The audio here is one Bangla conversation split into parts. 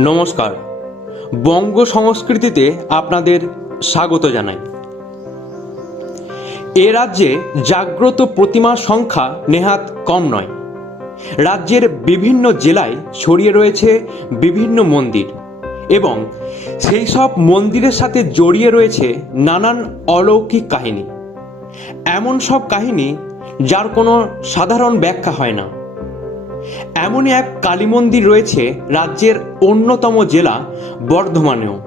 নমস্কার। বঙ্গ সংস্কৃতিতে আপনাদের স্বাগত জানাই। এ রাজ্যে জাগ্রত প্রতিমার সংখ্যা নেহাত কম নয়। রাজ্যের বিভিন্ন জেলায় ছড়িয়ে রয়েছে বিভিন্ন মন্দির এবং সেই সব মন্দিরের সাথে জড়িয়ে রয়েছে নানান অলৌকিক কাহিনী। এমন সব কাহিনী যার কোনো সাধারণ ব্যাখ্যা হয় না। এমনই এক কালী মন্দির রয়েছে রাজ্যের অন্যতম জেলা বর্ধমানেও।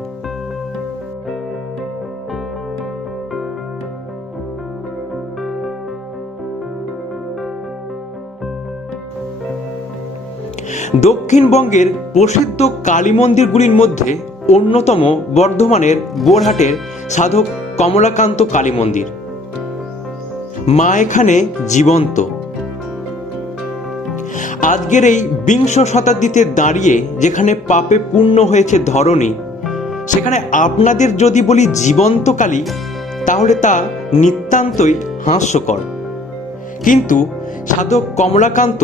দক্ষিণবঙ্গের প্রসিদ্ধ কালী মন্দিরগুলির মধ্যে অন্যতম বর্ধমানের বোরহাটের সাধক কমলাকান্ত কালী মন্দির। মা এখানে জীবন্ত। আজকের এই বিংশ শতাব্দীতে দাঁড়িয়ে যেখানে পাপে পূর্ণ হয়েছে ধরণী, সেখানে আপনাদের যদি বলি জীবন্ত কালী তাহলে তা নিতান্তই হাস্যকর। কিন্তু সাধক কমলাকান্ত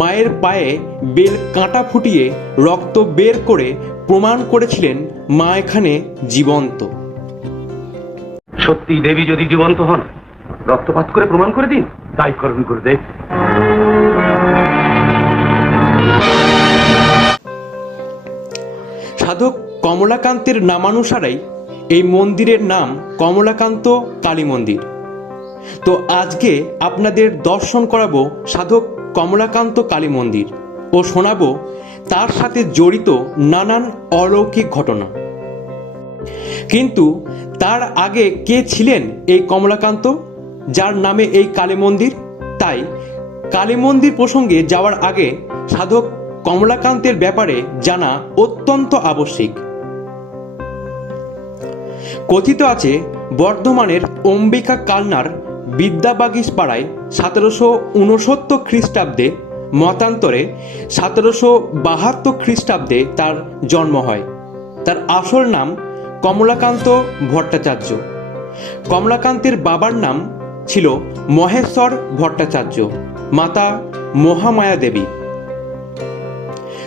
মায়ের পায়ে বেল কাঁটা ফুটিয়ে রক্ত বের করে প্রমাণ করেছিলেন মা এখানে জীবন্ত। সত্যি দেবী যদি জীবন্ত হন, রক্তপাত করে প্রমাণ করে দিন, তাই করুন গুরুদেব। সাধক কমলাকান্তের নামানুসারেই এই মন্দিরের নাম কমলাকান্ত কালী মন্দির। তো আজকে আপনাদের দর্শন করাবো সাধক কমলাকান্ত কালী মন্দির ও শোনাবো তার সাথে জড়িত নানান অলৌকিক ঘটনা। কিন্তু তার আগে কে ছিলেন এই কমলাকান্ত? যার নামে এই কালী মন্দির? তাই কালী মন্দির প্রসঙ্গে যাওয়ার আগে সাধক কমলাকান্তের ব্যাপারে জানা অত্যন্ত আবশ্যিক। কথিত আছে, বর্ধমানের অম্বিকা কালনার বিদ্যাবাগিস পাড়ায় সতেরোশো উনসত্তর খ্রিস্টাব্দে, মতান্তরে সতেরোশো বাহাত্তর খ্রিস্টাব্দে তার জন্ম হয়। তার আসল নাম কমলাকান্ত ভট্টাচার্য। কমলাকান্তের বাবার নাম ছিল মহেশ্বর ভট্টাচার্য, মাতা মহামায়া দেবী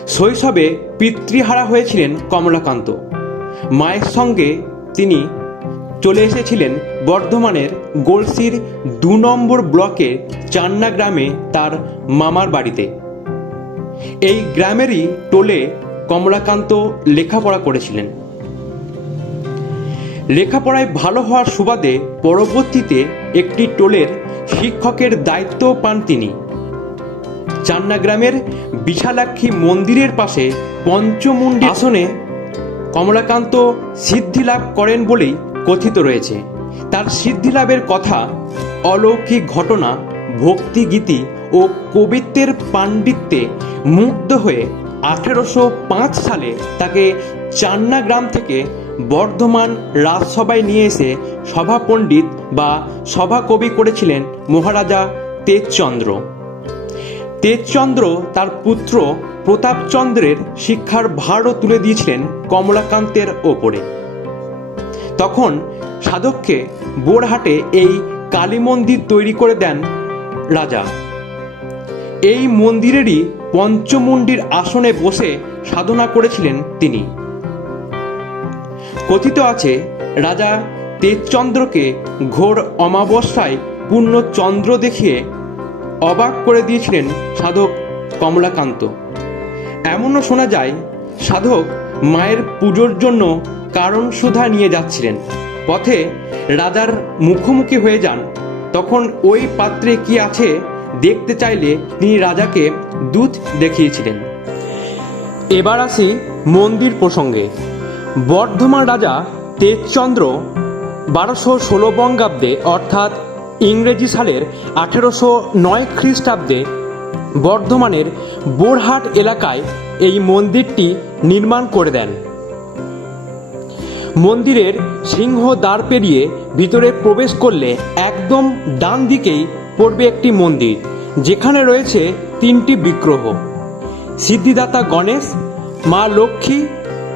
শৈশবে পিতৃহারা হয়েছিলেন কমলাকান্ত। মায়ের সঙ্গে তিনি চলে এসেছিলেন বর্ধমানের গোলসির দু নম্বর ব্লকের চান্না গ্রামে তার মামার বাড়িতে। এই গ্রামেরই টোলে কমলাকান্ত লেখাপড়া করেছিলেন। লেখাপড়ায় ভালো হওয়ার সুবাদে পরবর্তীতে একটি টোলের শিক্ষকের দায়িত্ব পান তিনি। চান্না গ্রামের বিশালাক্ষী মন্দিরের পাশে পঞ্চমুণ্ডী আসনে কমলাকান্ত সিদ্ধিলাভ করেন বলেই কথিত রয়েছে। তার সিদ্ধিলাভের কথা, অলৌকিক ঘটনা, ভক্তিগীতি ও কবিত্বের পাণ্ডিত্যে মুগ্ধ হয়ে আঠেরোশো পাঁচ সালে তাকে চান্না গ্রাম থেকে বর্ধমান রাজসভায় নিয়ে এসে সভা পণ্ডিত বা সভাকবি করেছিলেন মহারাজা তেজচন্দ্র। তেজচন্দ্র তার পুত্র প্রতাপচন্দ্রের শিক্ষার ভারও তুলে দিয়েছিলেন কমলাকান্তের ওপরে। তখন সাধককে বোরহাটে এই কালী মন্দির তৈরি করে দেন রাজা। এই মন্দিরেরই পঞ্চমুণ্ডির আসনে বসে সাধনা করেছিলেন তিনি। কথিত আছে, রাজা তেজচন্দ্রকে ঘোর অমাবস্যায় পূর্ণ চন্দ্র দেখিয়ে অবাক করে দিয়েছিলেন সাধক কমলাকান্ত। এমনও শোনা যায়, সাধক মায়ের পুজোর জন্য কারণ সুধা নিয়ে যাচ্ছিলেন। পথে রাজার মুখোমুখি হয়ে যান, তখন ওই পাত্রে কি আছে দেখতে চাইলে তিনি রাজাকে দুধ দেখিয়েছিলেন। এবার আসি মন্দির প্রসঙ্গে। বর্ধমান রাজা তেজচন্দ্র বারোশো ষোলো বঙ্গাব্দে, অর্থাৎ ইংরেজি সালের আঠেরোশো নয় খ্রিস্টাব্দে বর্ধমানের বোরহাট এলাকায় এই মন্দিরটি নির্মাণ করে দেন। মন্দিরের সিংহ দ্বার পেরিয়ে ভিতরে প্রবেশ করলে একদম ডান দিকেই পড়বে একটি মন্দির, যেখানে রয়েছে তিনটি বিগ্রহ। সিদ্ধিদাতা গণেশ, মা লক্ষ্মী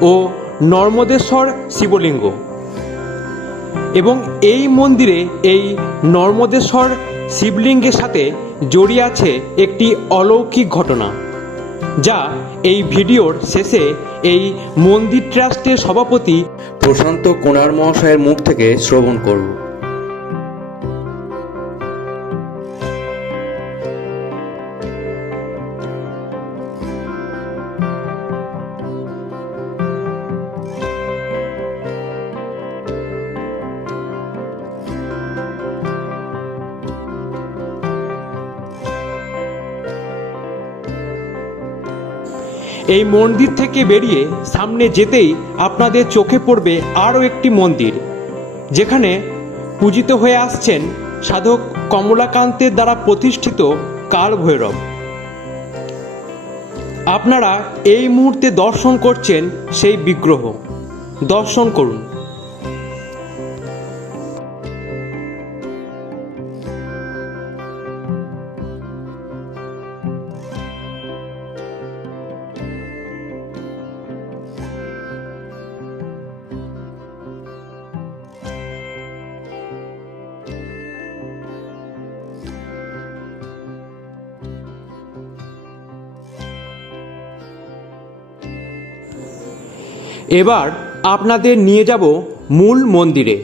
ও নর্মদেশ্বর শিবলিঙ্গ। এবং এই মন্দিরে এই নর্মদেশ্বর শিবলিঙ্গের সাথে জড়িয়ে আছে একটি অলৌকিক ঘটনা, যা এই ভিডিওর শেষে এই মন্দির ট্রাস্টের সভাপতি প্রশান্ত কোনার মহাশয়ের মুখ থেকে শ্রবণ করব এই মন্দির থেকে বেরিয়ে সামনে যেতেই আপনাদের চোখে পড়বে আরও একটি মন্দির, যেখানে পূজিত হয়ে আসছেন সাধক কমলাকান্তের দ্বারা প্রতিষ্ঠিত কাল ভৈরব আপনারা এই মুহূর্তে দর্শন করছেন সেই বিগ্রহ। দর্শন করুন। এবার আপনাদের নিয়ে যাব মূল মন্দিরে।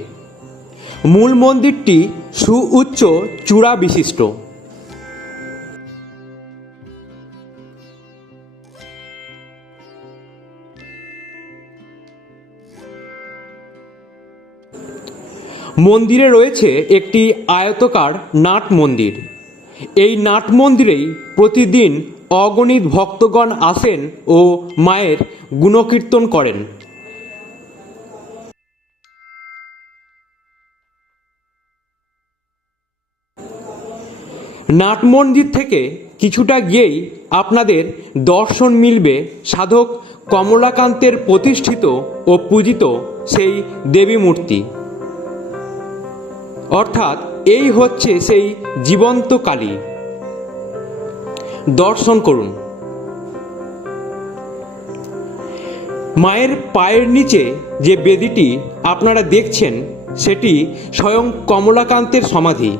মূল মন্দিরটি সুউচ্চ চূড়া বিশিষ্ট। মন্দিরে রয়েছে একটি আয়তকার নাট মন্দির। এই নাট মন্দিরেই প্রতিদিন অগণিত ভক্তগণ আসেন ও মায়ের গুণকীর্তন করেন। নাট মন্দির থেকে কিছুটা গিয়েই আপনাদের দর্শন মিলবে সাধক কমলাকান্তের প্রতিষ্ঠিত ও পূজিত সেই দেবী মূর্তি অর্থাৎ এই হচ্ছে সেই জীবন্ত কালী। দর্শন করুন। মায়ের পায়ের নিচে যে বেদিটি আপনারা দেখছেন, সেটি স্বয়ং কমলাকান্তের সমাধি।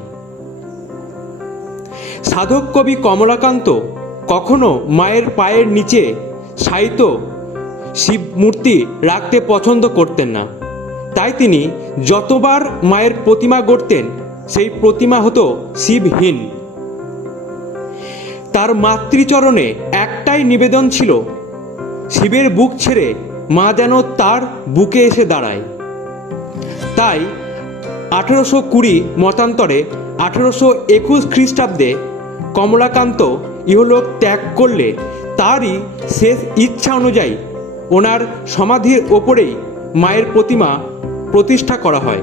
সাধক কবি কমলাকান্ত কখনো মায়ের পায়ের নিচে সাহিত্য শিব মূর্তি রাখতে পছন্দ করতেন না। তাই তিনি যতবার মায়ের প্রতিমা গড়তেন সেই প্রতিমা হতো শিবহীন। তার মাতৃচরণে একটাই নিবেদন ছিল, শিবের বুক ছেড়ে মা যেন তার বুকে এসে দাঁড়ায়। তাই আঠেরোশো কুড়ি মতান্তরে আঠেরোশো একুশ খ্রিস্টাব্দে কমলাকান্ত ইহলোক ত্যাগ করলে তারই শেষ ইচ্ছা অনুযায়ী ওনার সমাধির ওপরেই মায়ের প্রতিমা প্রতিষ্ঠা করা হয়।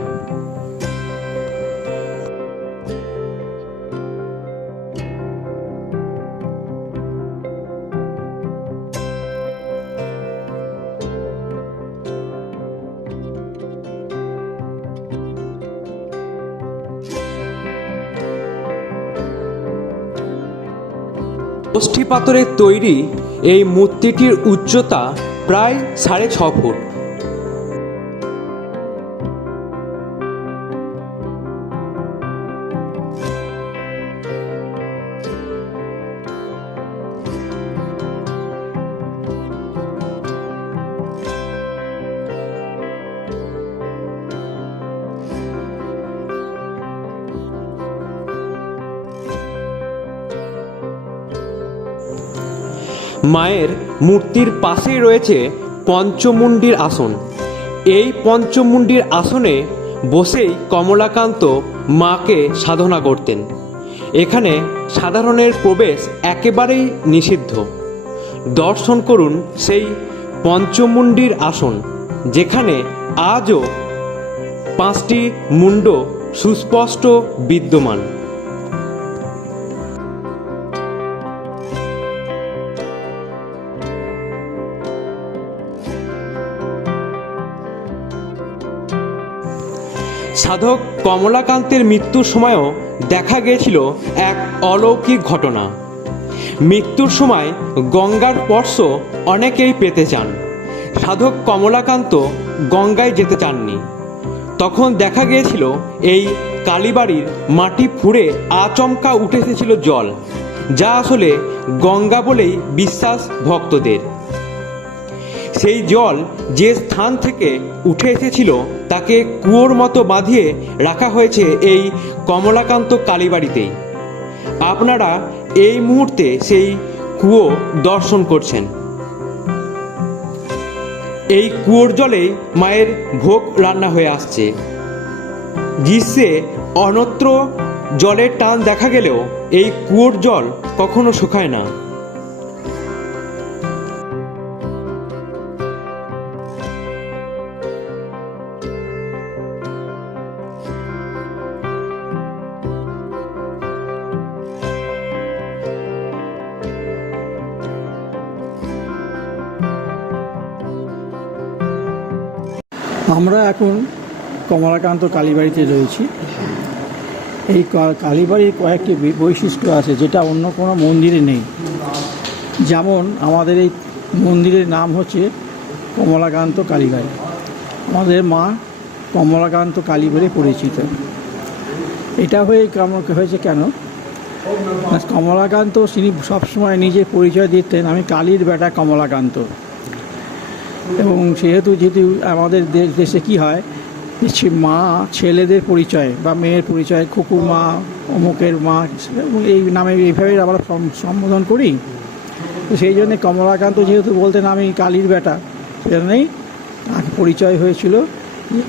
পাথরের তৈরি এই মূর্তিটির উচ্চতা প্রায় সাড়ে ছ ফুট। মায়ের মূর্তির পাশেই রয়েছে পঞ্চমুণ্ডির আসন। এই পঞ্চমুণ্ডির আসনে বসেই কমলাকান্ত মাকে সাধনা করতেন। এখানে সাধারণের প্রবেশ একেবারেই নিষিদ্ধ। দর্শন করুন সেই পঞ্চমুণ্ডির আসন, যেখানে আজও পাঁচটি মুণ্ড সুস্পষ্ট বিদ্যমান। সাধক কমলাকান্তের মৃত্যুর সময়ও দেখা গিয়েছিল এক অলৌকিক ঘটনা। মৃত্যুর সময় গঙ্গার স্পর্শ অনেকেই পেতে চান। সাধক কমলাকান্ত গঙ্গায় যেতে চাননি। তখন দেখা গিয়েছিল এই কালীবাড়ির মাটি ফুঁড়ে আচমকা উঠে এসেছিল জল, যা আসলে গঙ্গা বলেই বিশ্বাস ভক্তদের। সেই জল যে স্থান থেকে উঠে এসেছিল, তাকে কুয়োর মতো বাঁধিয়ে রাখা হয়েছে এই কমলাকান্ত কালীবাড়িতেই। আপনারা এই মুহূর্তে সেই কুয়ো দর্শন করছেন। এই কুয়োর জলেই মায়ের ভোগ রান্না হয়ে আসছে। গ্রীষ্মে অনত্র জলের টান দেখা গেলেও এই কুয়োর জল কখনো শুকায় না। কমলাকান্ত কালীবাড়িতে রয়েছি। এই কালীবাড়ির কয়েকটি বৈশিষ্ট্য আছে যেটা অন্য কোনো মন্দিরে নেই। যেমন আমাদের এই মন্দিরের নাম হচ্ছে কমলাকান্ত কালীবাড়ি। আমাদের মা কমলাকান্ত কালী বলে পরিচিত। এটা হয়ে হয়েছে কেন? কমলাকান্ত তিনি সবসময় নিজে পরিচয় দিতেন, আমি কালীর বেটা কমলাকান্ত। এবং সেহেতু যেহেতু আমাদের দেশে কি হয় যে ছে- মা, ছেলেদের পরিচয় বা মেয়ের পরিচয় খুকুর মা, অমুকের মা, এই নামে এইভাবেই আমরা সম্বোধন করি। তো সেই জন্যে কমলাকান্ত যেহেতু বলতেন আমি কালীর বেটা সেজন্যই তার পরিচয় হয়েছিল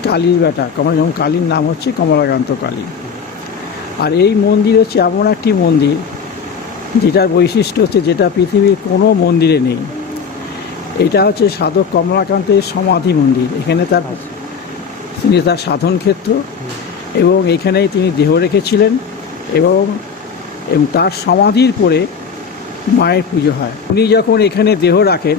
কালীর বেটা। কমলা, যেমন কালীর নাম হচ্ছে কমলাকান্ত কালী। আর এই মন্দির হচ্ছে এমন একটি মন্দির, যেটার বৈশিষ্ট্য হচ্ছে যেটা পৃথিবীর কোনো মন্দিরে নেই। এটা হচ্ছে সাধক কমলাকান্তের সমাধি মন্দির। এখানে তার তিনি তার সাধন ক্ষেত্র এবং এখানেই তিনি দেহ রেখেছিলেন এবং তার সমাধির পরে মায়ের পুজো হয়। উনি যখন এখানে দেহ রাখেন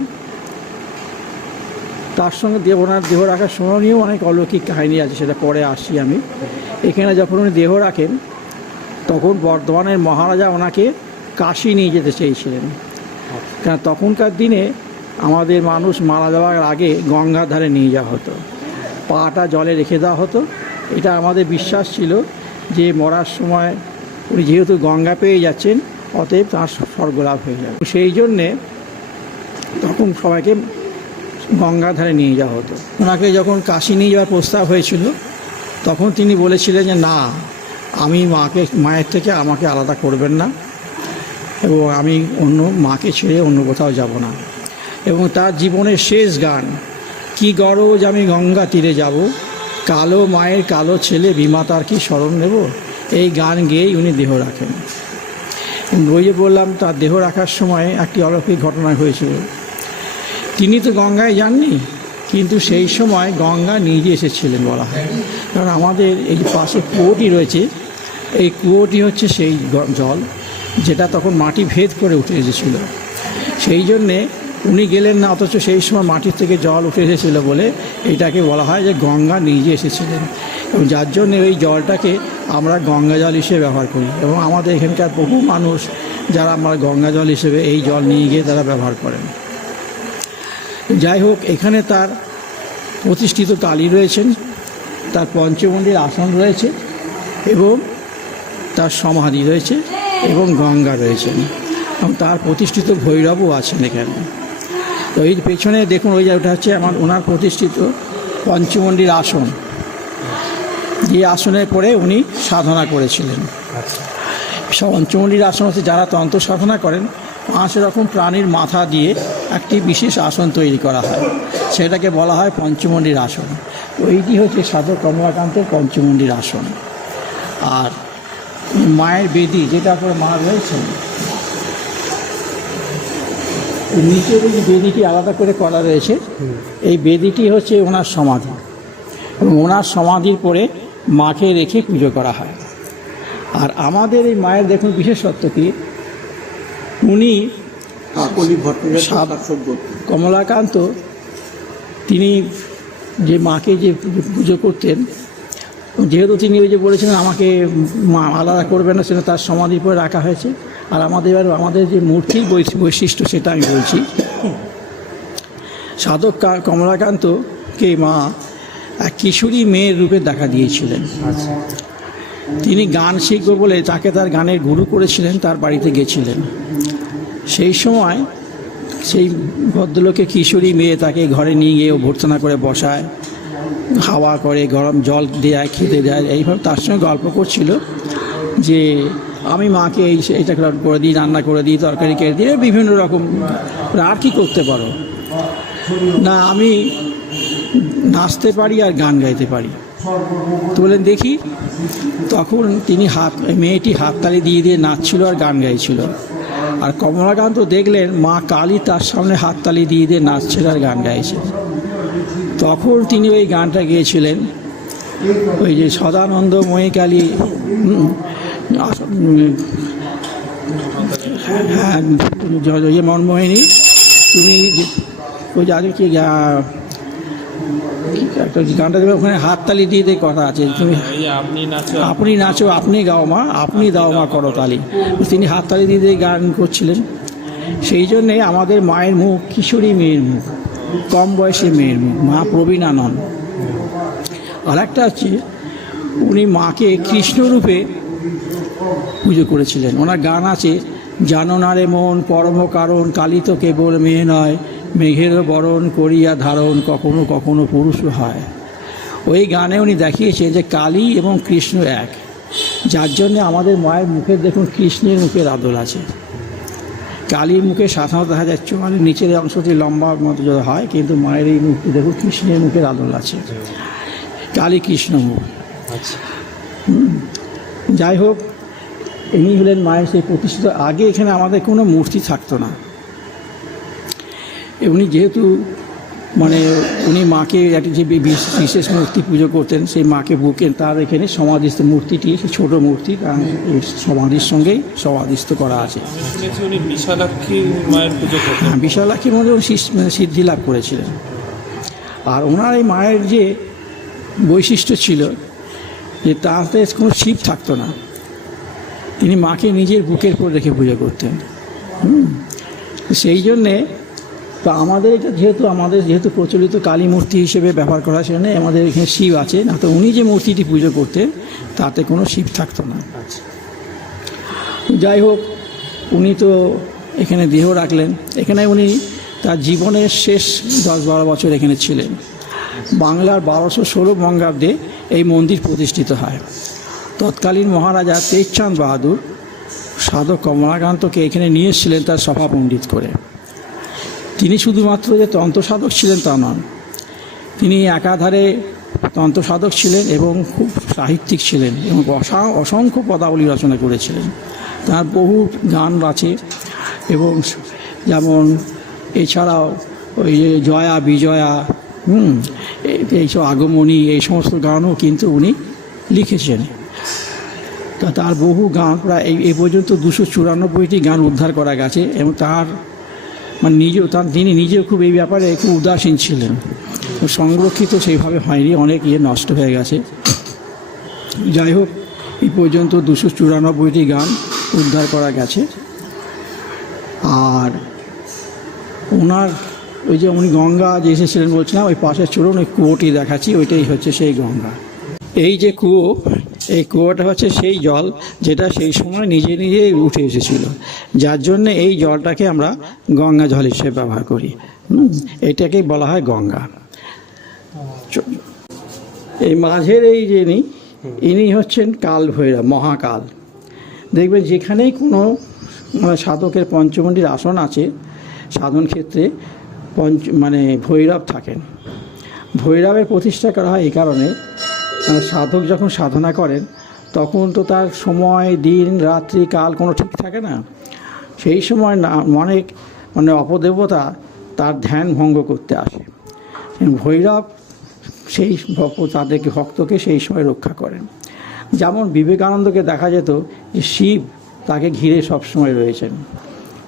তার সঙ্গে দেহ ওনার দেহ রাখার সময় নিয়েও অনেক অলৌকিক কাহিনী আছে সেটা পরে আসছি আমি। এখানে যখন উনি দেহ রাখেন তখন বর্ধমানের মহারাজা ওনাকে কাশি নিয়ে যেতে চেয়েছিলেন। কারণ তখনকার দিনে আমাদের মানুষ মারা যাওয়ার আগে গঙ্গার ধারে নিয়ে যাওয়া হতো। পাটা জলে রেখে দেওয়া হতো। এটা আমাদের বিশ্বাস ছিল যে মরার সময় উনি যেহেতু গঙ্গা পেয়ে যাচ্ছেন, অতএব তাঁর স্বর্গলাভ হয়ে যাবে। সেই জন্যে তখন সবাইকে গঙ্গার ধারে নিয়ে যাওয়া হতো। ওনাকে যখন কাশি নিয়ে যাওয়ার প্রস্তাব হয়েছিল, তখন তিনি বলেছিলেন যে, না, আমি মাকে, মায়ের থেকে আমাকে আলাদা করবেন না এবং আমি অন্য মাকে ছেড়ে অন্য কোথাও যাব না। এবং তার জীবনের শেষ গান কি গরজ আমি গঙ্গা তীরে যাব? কালো মায়ের কালো ছেলে বিমাতার কি স্মরণ নেব? এই গান গেয়েই উনি দেহ রাখেন। ওই যে বললাম, তার দেহ রাখার সময় একটি অলৌকিক ঘটনা হয়েছিল। তিনি তো গঙ্গায় যাননি, কিন্তু সেই সময় গঙ্গা নিজে এসেছিলেন বলা হয়। কারণ আমাদের এই পাশে কুয়োটি রয়েছে, এই কুয়োটি হচ্ছে সেই জল, যেটা তখন মাটি ভেদ করে উঠে এসেছিল। সেই জন্যে উনি গেলেন না, অথচ সেই সময় মাটির থেকে জল উঠে এসেছিল বলে এটাকে বলা হয় যে গঙ্গা নিজে এসেছিলেন। এবং যার জন্যে ওই জলটাকে আমরা গঙ্গা জল হিসেবে ব্যবহার করি। এবং আমাদের এখানকার বহু মানুষ যারা আমরা গঙ্গা জল হিসেবে এই জল নিয়ে গিয়ে তারা ব্যবহার করেন। যাই হোক, এখানে তার প্রতিষ্ঠিত কালী রয়েছেন, তার পঞ্চমন্দির আসন রয়েছে এবং তার সমাধি রয়েছে এবং গঙ্গা রয়েছেন। এবং তার প্রতিষ্ঠিত ভৈরবও আছেন এখানে। তো এর পেছনে দেখুন, ওই ওটা হচ্ছে আমার ওনার প্রতিষ্ঠিত পঞ্চমন্ডির আসন। যে আসনে পরে উনি সাধনা করেছিলেন। পঞ্চমন্ডির আসন হচ্ছে যারা তন্ত্র সাধনা করেন, পাঁচ রকম প্রাণীর মাথা দিয়ে একটি বিশেষ আসন তৈরি করা হয়। সেটাকে বলা হয় পঞ্চমন্ডির আসন। ওইটি হচ্ছে সাধক কমলাকান্তের পঞ্চমন্ডির আসন। আর মায়ের বেদি, যেটা করে মা রয়েছেন নিচের এই বেদিটি আলাদা করে করা রয়েছে এই বেদিটি হচ্ছে ওনার সমাধি। এবং ওনার সমাধির পরে মাকে রেখে পুজো করা হয়। আর আমাদের এই মায়ের দেখুন বিশেষত্ব কি উনি কমলাকান্ত তিনি যে মাকে যে পুজো- পুজো করতেন যেহেতু তিনি ওই যে বলেছিলেন আমাকে মা আলাদা করবেন না সেটা তার সমাধির পরে রাখা হয়েছে। আর আমাদের এবার আমাদের যে মূর্তির বৈশিষ্ট্য সেটা আমি বলছি। সাধক কা- কমলাকান্তকে মা এক কিশোরী মেয়ের রূপে দেখা দিয়েছিলেন। তিনি গান শিখবে বলে তাকে তার গানের গুরু করেছিলেন তার বাড়িতে গেছিলেন। সেই সময় সেই ভদ্রলোকে কিশোরী মেয়ে তাকে ঘরে নিয়ে গিয়ে অভ্যর্থনা করে বসায় হাওয়া করে গরম জল দেয় খেতে দেয় এইভাবে তার সঙ্গে গল্প করছিল যে আমি মাকে এই এইটা করে দিই, রান্না করে দিই, তরকারি কেটে দিই বিভিন্ন রকম আর কি করতে পারো? না, আমি নাচতে পারি আর গান গাইতে পারি। তো বললেন দেখি। তখন তিনি হাত মেয়েটি হাততালি দিয়ে দিয়ে নাচছিল আর গান গাইছিল। আর কমলাকান্ত দেখলেন মা কালী তার সামনে হাততালি দিয়ে দিয়ে নাচছিল আর গান গাইছে। তখন তিনি ওই গানটা গেয়েছিলেন। ওই যে সদানন্দ মহিকালী হ্যাঁ জ- ইয়ে মনমোহিনী তুমি ওই যে আগে কি একটা গানটা দেবে ওখানে হাততালি দিয়ে দিয়ে কথা আছে তুমি আপনি নাচো আপনি নাচো আপনি গাও মা আপনি দাও মা করো তালি। তিনি হাততালি দিয়ে দিয়ে গান করছিলেন। সেই জন্যে আমাদের মায়ের মুখ কিশোরী মেয়ের মুখ কম বয়সী মেয়ের মুখ মা প্রবীণা নন আর একটা হচ্ছে উনি মাকে কৃষ্ণরূপে পুজো করেছিলেন। ওনার গান আছে জানো না রে মন পরম কারণ কালী তো কেবল মেয়ে নয় মেঘের বরণ করিয়া ধারণ কখনো কখনো পুরুষ হয়। ওই গানে উনি দেখিয়েছেন যে কালী এবং কৃষ্ণ এক। যার জন্য আমাদের মায়ের মুখে দেখুন কৃষ্ণের মুখের আদল আছে। কালীর মুখে সাধারণত দেখা যায় চোয়ালের নিচের অংশটি লম্বা মতো যদি হয় কিন্তু মায়ের এই মুখটি দেখুন কৃষ্ণের মুখের আদল আছে। কালী কৃষ্ণ মুখ। আচ্ছা। যাই হোক ইনি হলেন মায়ের সেই প্রতিষ্ঠিত। আগে এখানে আমাদের কোনো মূর্তি থাকতো না। উনি যেহেতু মানে উনি মাকে একটি যে বিশেষ মূর্তি পুজো করতেন সেই মাকে বুকেন তার এখানে সমাধিস্থ মূর্তিটি সেই ছোট মূর্তি তার সমাধির সঙ্গেই সমাধিস্থ করা আছে। উনি বিশালাক্ষী মায়ের পুজো করতেন। হ্যাঁ, মধ্যে উনি মানে সিদ্ধি লাভ করেছিলেন। আর ওনার এই মায়ের যে বৈশিষ্ট্য ছিল যে তাতে কোনো শিব থাকতো না। তিনি মাকে নিজের বুকের উপর রেখে পুজো করতেন। সেই জন্যে তো আমাদের এটা যেহেতু, আমাদের যেহেতু প্রচলিত কালী মূর্তি হিসেবে ব্যবহার করা সেখানে আমাদের এখানে শিব আছে। না তো উনি যে মূর্তিটি পুজো করতেন, তাতে কোনো শিব থাকতো না। যাই হোক, উনি তো এখানে দেহ রাখলেন। এখানে উনি তার জীবনের শেষ দশ বারো বছর এখানে ছিলেন। বাংলার বারোশো ষোলো বঙ্গাব্দে এই মন্দির প্রতিষ্ঠিত হয়। তৎকালীন মহারাজা তেজচাঁদ বাহাদুর সাধক কমলাকান্তকে এখানে নিয়ে এসেছিলেন তার সভা পণ্ডিত করে। তিনি শুধুমাত্র যে তন্ত্রসাধক ছিলেন তা নন, তিনি একাধারে তন্ত্রসাধক ছিলেন এবং খুব সাহিত্যিক ছিলেন এবং অসা- অসংখ্য পদাবলী রচনা করেছিলেন। তার বহু গান আছে এবং যেমন এছাড়াও ওই যে জয়া বিজয়া, হুম, এই- এইসব আগমনী, এই সমস্ত গানও কিন্তু উনি লিখেছেন। তার বহু গান প্রায় এই এই পর্যন্ত দুশো চুরানব্বইটি গান উদ্ধার করা গেছে এবং তার মানে নিজেও তার তিনি নিজেও খুব এই ব্যাপারে খুব উদাসীন ছিলেন। সংরক্ষিত সেইভাবে হয়নি, অনেক ইয়ে নষ্ট হয়ে গেছে। যাই হোক, এই পর্যন্ত দুশো চুরানব্বইটি গান উদ্ধার করা গেছে। আর ওনার ওই যে উনি গঙ্গা যে এসেছিলেন বলছিলাম, ওই পাশে চলুন, ওই কুয়োটি দেখাচ্ছি, ওইটাই হচ্ছে সেই গঙ্গা। এই যে কুয়ো এই কুয়োটা হচ্ছে সেই জল যেটা সেই সময় নিজে নিজে উঠে এসেছিল। যার জন্য এই জলটাকে আমরা গঙ্গা জল হিসেবে ব্যবহার করি। এটাকেই বলা হয় গঙ্গা। এই মাঝের এই যে ইনি হচ্ছেন কাল ভৈরব মহাকাল। দেখবেন যেখানেই কোনো মানে সাধকের পঞ্চমন্ডির আসন আছে, সাধন ক্ষেত্রে পঞ্চ মানে ভৈরব থাকেন। ভৈরবের প্রতিষ্ঠা করা হয় এই কারণে সাধক যখন সাধনা করেন, তখন তো তার সময়, দিন, রাত্রি, কাল কোনো ঠিক থাকে না। সেই সময় না অনেক মানে অপদেবতা তার ধ্যান ভঙ্গ করতে আসে। ভৈরব সেই তাদেরকে ভক্তকে সেই সময় রক্ষা করেন। যেমন বিবেকানন্দকে দেখা যেত যে শিব তাকে ঘিরে সবসময় রয়েছেন।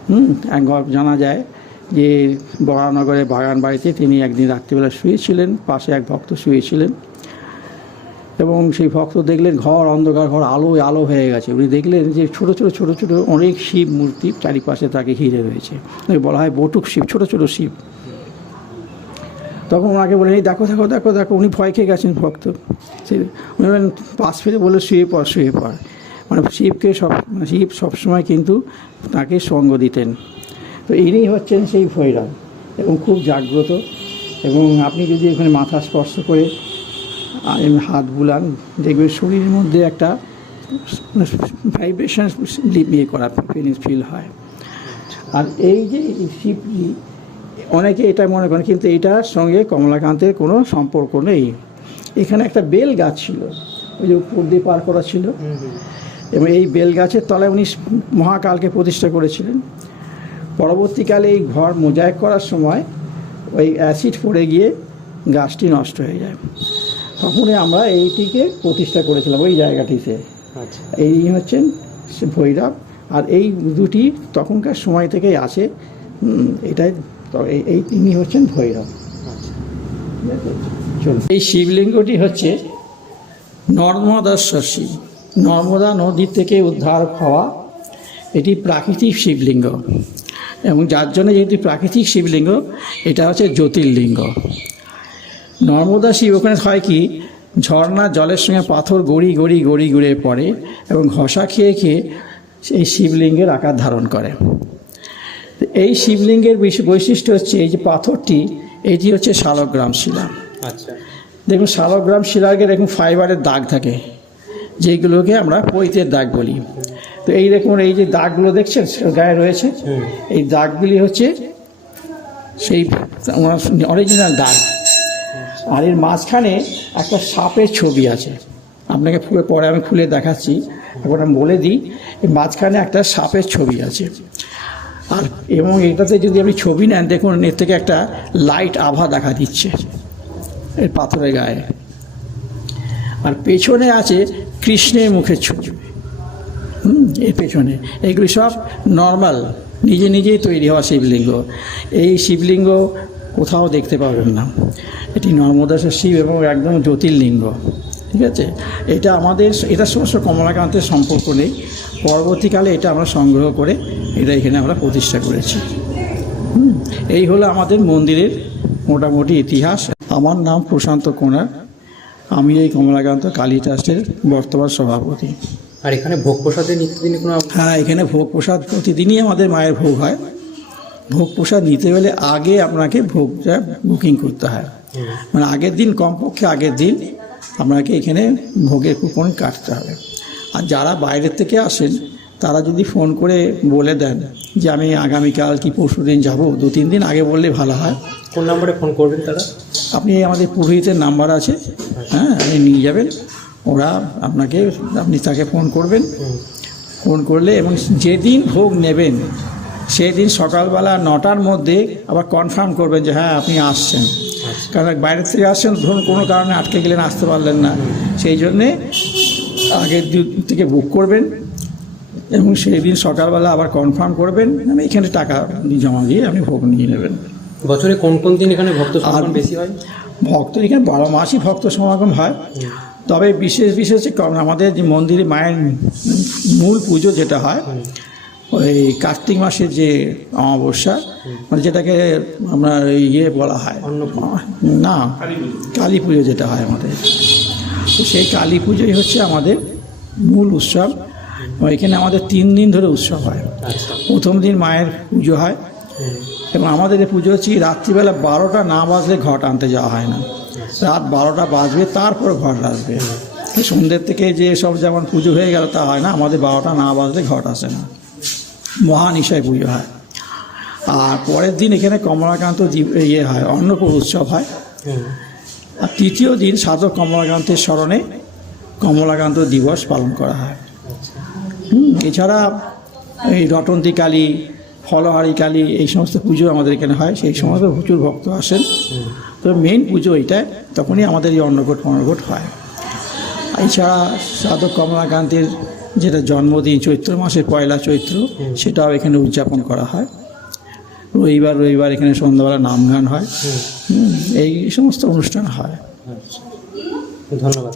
হুম, এক জানা যায় যে বরানগরে বাগান বাড়িতে তিনি একদিন রাত্রিবেলা শুয়েছিলেন, পাশে এক ভক্ত শুয়েছিলেন। এবং সেই ভক্ত দেখলেন ঘর অন্ধকার, ঘর আলো আলো হয়ে গেছে। উনি দেখলেন যে ছোট ছোট ছোট ছোট অনেক শিব মূর্তি চারিপাশে তাকে ঘিরে রয়েছে। বলা হয় বটুক শিব, ছোট ছোট শিব। তখন ওনাকে বলেন, এই দেখো দেখো দেখো দেখো। উনি ভয় খেয়ে গেছেন ভক্ত। সে উনি বলেন, পাশ ফিরে বলে শুয়ে পড় শুয়ে পড়। মানে শিবকে সব মানে শিব সবসময় কিন্তু তাকে সঙ্গ দিতেন। তো ইনি হচ্ছেন সেই ভৈরব এবং খুব জাগ্রত এবং আপনি যদি এখানে মাথা স্পর্শ করে এমনি হাত বুলান দেখবে শরীরের মধ্যে একটা ভাইব্রেশন ইয়ে করা ফিলিংস ফিল হয়। আর এই যে শিবজি অনেকে এটা মনে করেন কিন্তু এটার সঙ্গে কমলাকান্তের কোনো সম্পর্ক নেই। এখানে একটা বেল গাছ ছিল ওই যে উপর দিয়ে পার করা ছিল। এবং এই বেল গাছের তলায় উনি মহাকালকে প্রতিষ্ঠা করেছিলেন। পরবর্তীকালে এই ঘর মোজাইক করার সময় ওই অ্যাসিড পড়ে গিয়ে গাছটি নষ্ট হয়ে যায়। তখনই আমরা এইটিকে প্রতিষ্ঠা করেছিলাম ওই জায়গাটিতে। আচ্ছা। এই হচ্ছেন ভৈরব আর এই দুটি তখনকার সময় থেকেই আছে। এটাই এই- তিনি হচ্ছেন ভৈরব। চলুন। এই শিবলিঙ্গটি হচ্ছে নর্মদাশ্বর শিব নর্মদা নদী থেকে উদ্ধার হওয়া এটি প্রাকৃতিক শিবলিঙ্গ। এবং যার জন্য যেহেতু প্রাকৃতিক শিবলিঙ্গ এটা হচ্ছে জ্যোতির্লিঙ্গ। নর্মদা শিব ওখানে হয় কি ঝর্ণা জলের সঙ্গে পাথর গড়ি গড়ি গড়ি গড়ে পড়ে এবং ঘষা খেয়ে খেয়ে সেই শিবলিঙ্গের আকার ধারণ করে। এই শিবলিঙ্গের বিশ- বৈশিষ্ট্য হচ্ছে এই যে পাথরটি এটি হচ্ছে শালগ্রাম শিলা। আচ্ছা। দেখুন শালগ্রাম শিলার এরকম ফাইবারের দাগ থাকে যেগুলোকে আমরা পৈতের দাগ বলি। তো এই দেখুন এই যে দাগগুলো দেখছেন গায়ে রয়েছে। এই দাগগুলি হচ্ছে সেই অরিজিনাল দাগ। আর এর মাঝখানে একটা সাপের ছবি আছে। আপনাকে ফুলে পরে আমি খুলে দেখাচ্ছি। এখন আমি বলে দিই মাঝখানে একটা সাপের ছবি আছে। আর এবং এটাতে যদি আপনি ছবি নেন দেখুন এর থেকে একটা লাইট আভা দেখা দিচ্ছে এর পাথরের গায়ে। আর পেছনে আছে কৃষ্ণের মুখের ছবি। হুম, এর পেছনে। এগুলি সব নর্মাল নিজে নিজেই তৈরি হওয়া শিবলিঙ্গ। এই শিবলিঙ্গ কোথাও দেখতে পাবেন না। এটি নর্মদাসের শিব এবং একদম জ্যোতির্লিঙ্গ ঠিক আছে? এটা আমাদের এটা সমস্ত কমলাকান্তের সম্পর্ক নেই। পরবর্তীকালে এটা আমরা সংগ্রহ করে এটা এখানে আমরা প্রতিষ্ঠা করেছি। হুম, এই হলো আমাদের মন্দিরের মোটামুটি ইতিহাস। আমার নাম প্রশান্ত কোনার। আমি এই কমলাকান্ত কালী ট্রাস্টের বর্তমান সভাপতি। আর এখানে ভোগ প্রসাদের নিত্যদিনই কোনো হ্যাঁ এখানে ভোগ প্রসাদ প্রতিদিনই আমাদের মায়ের ভোগ হয়। ভোগ প্রসাদ নিতে গেলে আগে আপনাকে ভোগটা বুকিং করতে হয়। মানে আগের দিন কমপক্ষে আগের দিন আপনাকে এখানে ভোগের কুপন কাটতে হবে। আর যারা বাইরের থেকে আসেন তারা যদি ফোন করে বলে দেন যে আমি আগামীকাল কি পরশু দিন যাব দু তিন দিন আগে বললে ভালো হয়। কোন নম্বরে ফোন করবেন তারা? আপনি আমাদের পুরোহিতের নাম্বার আছে। হ্যাঁ আপনি নিয়ে যাবেন। ওরা আপনাকে আপনি তাকে ফোন করবেন। ফোন করলে এবং যেদিন ভোগ নেবেন সেদিন সকালবেলা নটার মধ্যে আবার কনফার্ম করবেন যে হ্যাঁ আপনি আসছেন। কারণ বাইরের থেকে আসছেন ধরুন কোনো কারণে আটকে গেলেন আসতে পারলেন না। সেই জন্যে আগের দিন থেকে বুক করবেন এবং সেই দিন সকালবেলা আবার কনফার্ম করবেন আমি এখানে টাকা জমা দিয়ে আপনি ভোগ নিয়ে নেবেন। বছরে কোন কোন দিন এখানে ভক্ত সমাগম বেশি হয়? ভক্ত এখানে বারো মাসই ভক্ত সমাগম হয়। তবে বিশেষ বিশেষ আমাদের যে মন্দিরে মায়ের মূল পুজো যেটা হয় ওই কার্তিক মাসের যে অমাবস্যা মানে যেটাকে আমরা ইয়ে বলা হয়। না কালী পুজো যেটা হয় আমাদের। তো সেই কালী পুজোই হচ্ছে আমাদের মূল উৎসব। এখানে আমাদের তিন দিন ধরে উৎসব হয়। আচ্ছা। প্রথম দিন মায়ের পুজো হয়। এবং আমাদের এই পুজো হচ্ছে রাত্রিবেলা বারোটা না বাজলে ঘট আনতে যাওয়া হয় না। রাত বারোটা বাজবে তারপর ঘট আসবে। সন্ধ্যের থেকে যে সব যেমন পুজো হয়ে গেল তা হয় না। আমাদের বারোটা না বাজলে ঘট আসে না। মহানিশায় পুজো হয়। আর পরের দিন এখানে কমলাকান্ত ইয়ে হয় অন্নপুর উৎসব হয়। আর তৃতীয় দিন সাধক কমলাকান্তের স্মরণে কমলাকান্ত দিবস পালন করা হয়। এছাড়া এই রটন্তী কালী, ফলহারি কালী এই সমস্ত পুজো আমাদের এখানে হয়। সেই সমস্ত প্রচুর ভক্ত আসেন। তো মেইন পুজো এইটাই তখনই আমাদের এই অন্নকোট অন্নকোট হয়। এছাড়া সাধক কমলাকান্তের যেটা জন্মদিন চৈত্র মাসের পয়লা চৈত্র সেটাও এখানে উদযাপন করা হয়। রবিবার রবিবার এখানে সন্ধ্যাবেলা নাম গান হয় এই সমস্ত অনুষ্ঠান হয়। ধন্যবাদ।